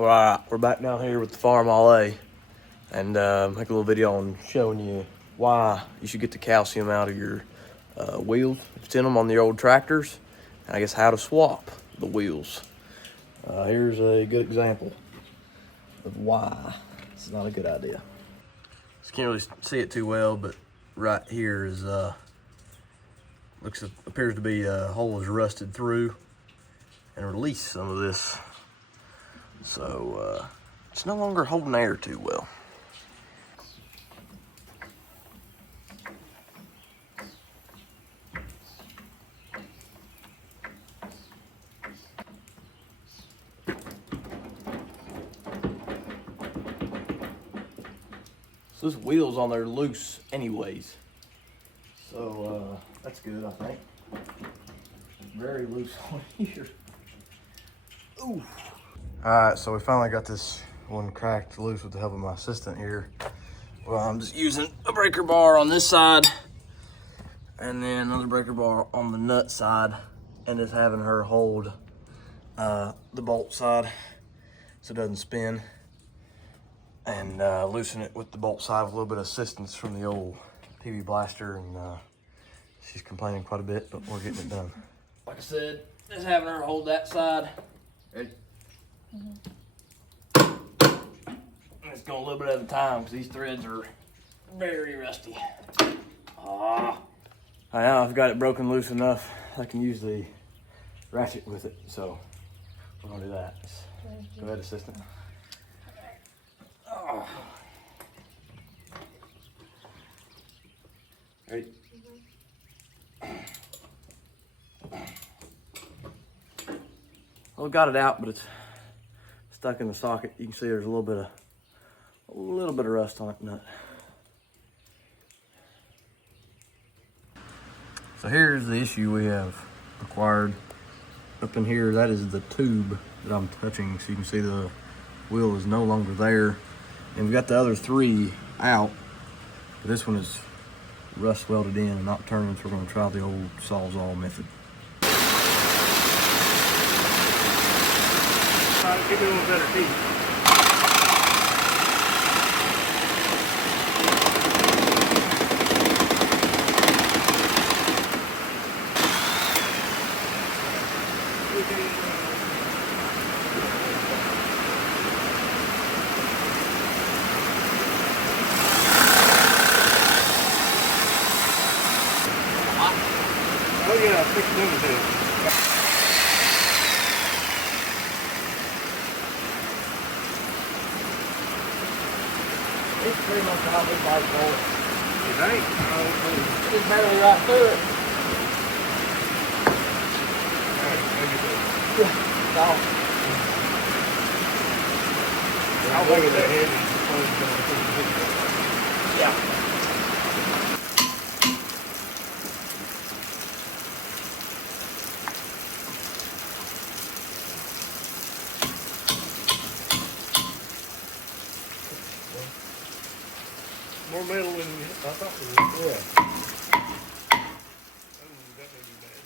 All right, we're back down here with the Farmall A, and make a little video on showing you why you should get the calcium out of your wheels if it's in them on the old tractors, and I guess how to swap the wheels. Here's a good example of why this is not a good idea. Just can't really see it too well, but right here is appears to be a hole is rusted through and released some of this. So it's no longer holding air too well. So this wheel's on there loose anyways. So that's good, I think. Very loose on here. Ooh. Alright, so we finally got this one cracked loose with the help of my assistant here. Well, I'm just using a breaker bar on this side and then another breaker bar on the nut side, and just having her hold the bolt side so it doesn't spin, and loosen it with the bolt side with a little bit of assistance from the old PB blaster, and she's complaining quite a bit, but we're getting it done. Like I said, just having her hold that side. Ready? It's going a little bit at a time because these threads are very rusty. Now I've got it broken loose enough I can use the ratchet with it, so we're gonna do that. Go ahead, assistant. Ready? Well, we got it out, but it's stuck in the socket. You can see there's a little bit of rust on it nut. So here's the issue we have acquired. Up in here, that is the tube that I'm touching, so you can see the wheel is no longer there. And we've got the other three out, but this one is rust welded in and not turning, so we're gonna try the old Sawzall method. Give me a little better teeth. Oh yeah, 6 minutes in. It's pretty much how this bike's going. You think? It's barely right through it. Alright, maybe so. Yeah, no. I'll look at that head and Yeah. more metal than I thought it was. Yeah. That may be bad.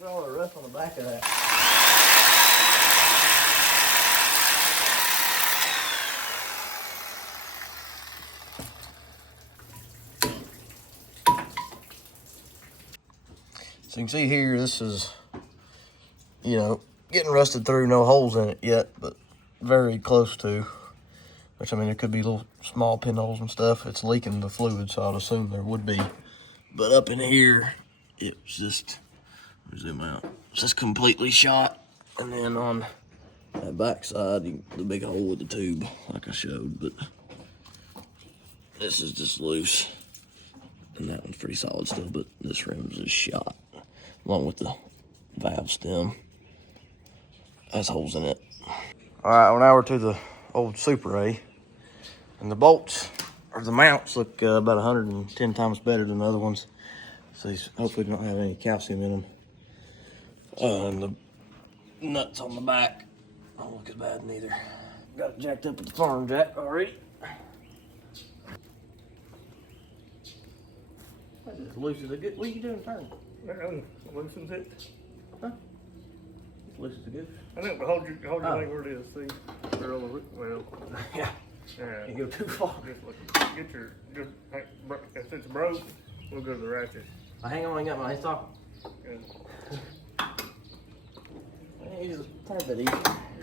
Look at all the rust on the back of that. So you can see here, this is, you know, getting rusted through, no holes in it yet, but very close to. Which, I mean, there could be little small pinholes and stuff. It's leaking the fluid, so I'd assume there would be. But up in here, it was just, zoom out, it's just completely shot. And then on that back side, the big hole with the tube, like I showed, but this is just loose. And that one's pretty solid still, but this rim's just shot, along with the valve stem. Has holes in it. All right, well now we're to the old Super A. And the bolts, or the mounts, look about 110 times better than the other ones. So these hopefully don't have any calcium in them. And the nuts on the back don't look as bad neither. Got it jacked up with the farm jack already. That just looses a good. What are you doing, turn? Loosens it. Huh? Just looses a good. I know, but hold your leg where it is. See, well, Yeah. yeah. You go too far. Just if it's broke, we'll go to the ratchet. Hang on, I got my sock. Good. It's a tad bit easy.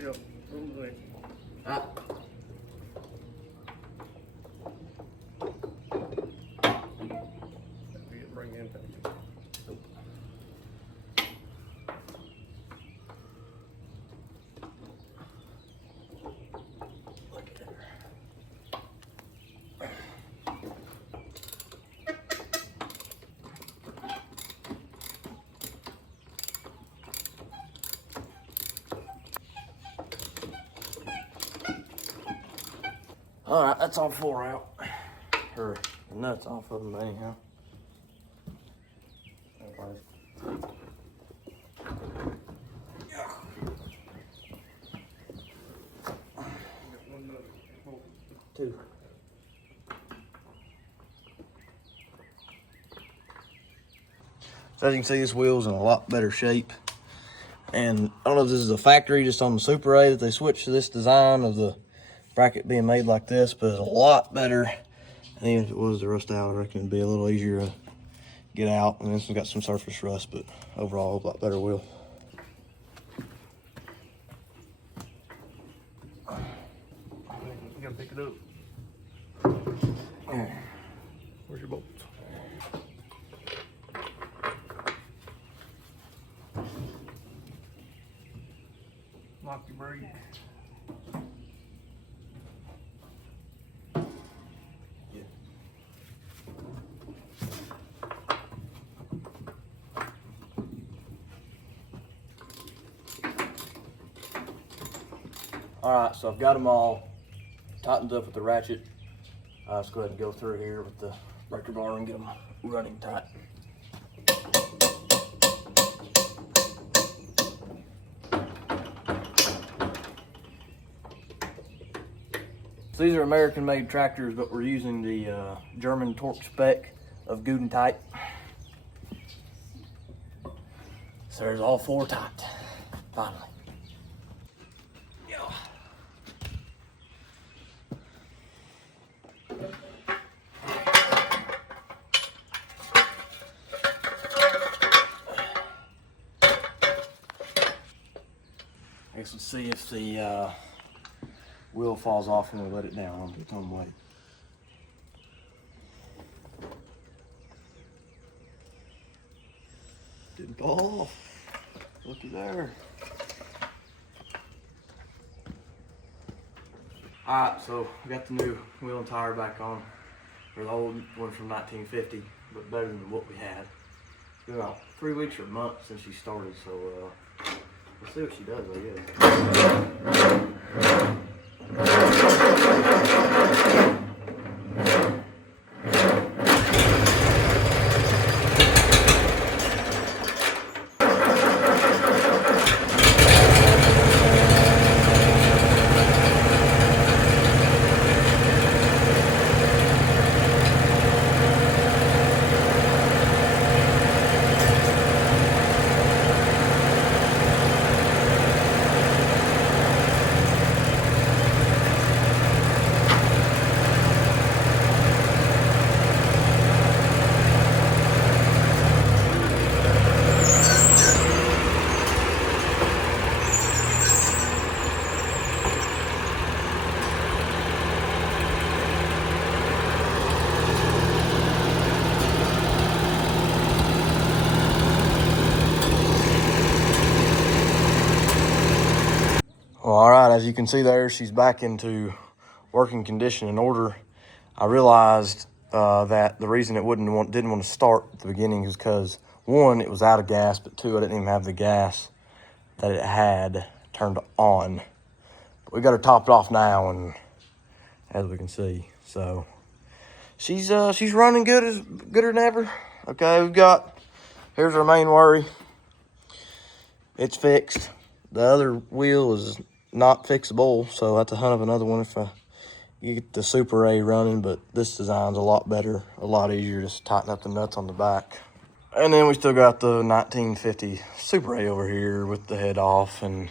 Yep. Easy. Ah. Bring in things. Look at her. All right, that's all four out. Or the nuts off of them, anyhow. Two. So as you can see, this wheel's in a lot better shape. And I don't know if this is a factory just on the Super A that they switched to this design of the bracket being made like this, but it's a lot better. And even if it was to rust out, I reckon it'd be a little easier to get out. And this one's got some surface rust, but overall a lot better wheel. You gotta pick it up. Where's your bolts? Lock your brake. All right, so I've got them all tightened up with the ratchet. Let's go ahead and go through here with the breaker bar and get them running tight. So these are American-made tractors, but we're using the German torque spec of Guden type. So there's all four tight, finally. I guess we'll see if the wheel falls off when we let it down on its own weight. Didn't fall off. Looky there. Alright, so we got the new wheel and tire back on. Or the old one from 1950, but better than what we had. It's been about 3 weeks or a month since she started, so we'll see what she does, I guess. Well, all right, as you can see there, she's back into working condition and order. I realized that the reason it didn't want to start at the beginning is because, one, it was out of gas, but two, I didn't even have the gas that it had turned on. But we got her topped off now, and as we can see, so she's running gooder than ever. Okay, here's our main worry. It's fixed. The other wheel is not fixable, so that's a hunt of another one if I you get the Super A running, but this design's a lot better, a lot easier. Just tighten up the nuts on the back. And then we still got the 1950 Super A over here with the head off and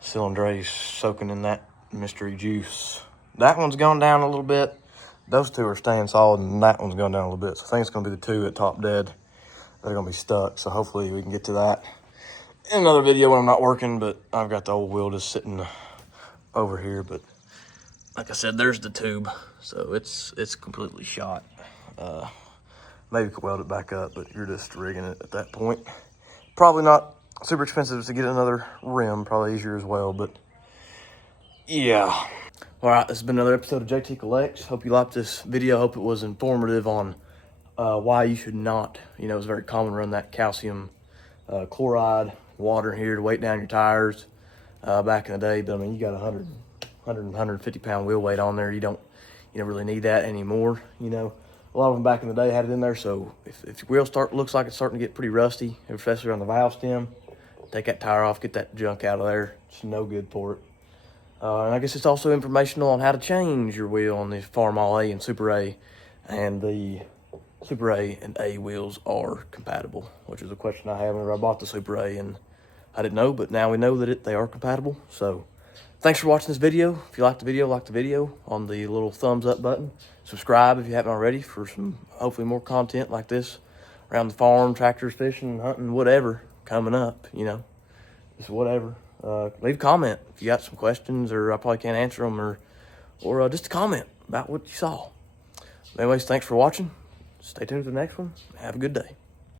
cylinder soaking in that mystery juice. That one's gone down a little bit. Those two are staying solid, and that one's gone down a little bit. So I think it's going to be the two at top dead that are going to be stuck. So hopefully we can get to that in another video when I'm not working. But I've got the old wheel just sitting over here. But like I said, there's the tube. So it's completely shot. Maybe could weld it back up, but you're just rigging it at that point. Probably not super expensive to get another rim. Probably easier as well, but yeah. All right, this has been another episode of JT Collects. Hope you liked this video. Hope it was informative on why you should not, it's very common to run that calcium chloride water here to weight down your tires back in the day. But I mean, you got 150 pound wheel weight on there. You don't really need that anymore. A lot of them back in the day had it in there. So if your wheel looks like it's starting to get pretty rusty, especially on the valve stem, take that tire off, get that junk out of there. It's no good for it. And I guess it's also informational on how to change your wheel on the Farmall A and Super A. And the Super A and A wheels are compatible, which is a question I had whenever I bought the Super A, and I didn't know, but now we know that they are compatible. So thanks for watching this video. If you liked the video on the little thumbs up button. Subscribe if you haven't already for some, hopefully more content like this around the farm, tractors, fishing, hunting, whatever coming up, just whatever. Leave a comment if you got some questions, or I probably can't answer them, or just a comment about what you saw. Anyways, thanks for watching. Stay tuned for the next one. Have a good day.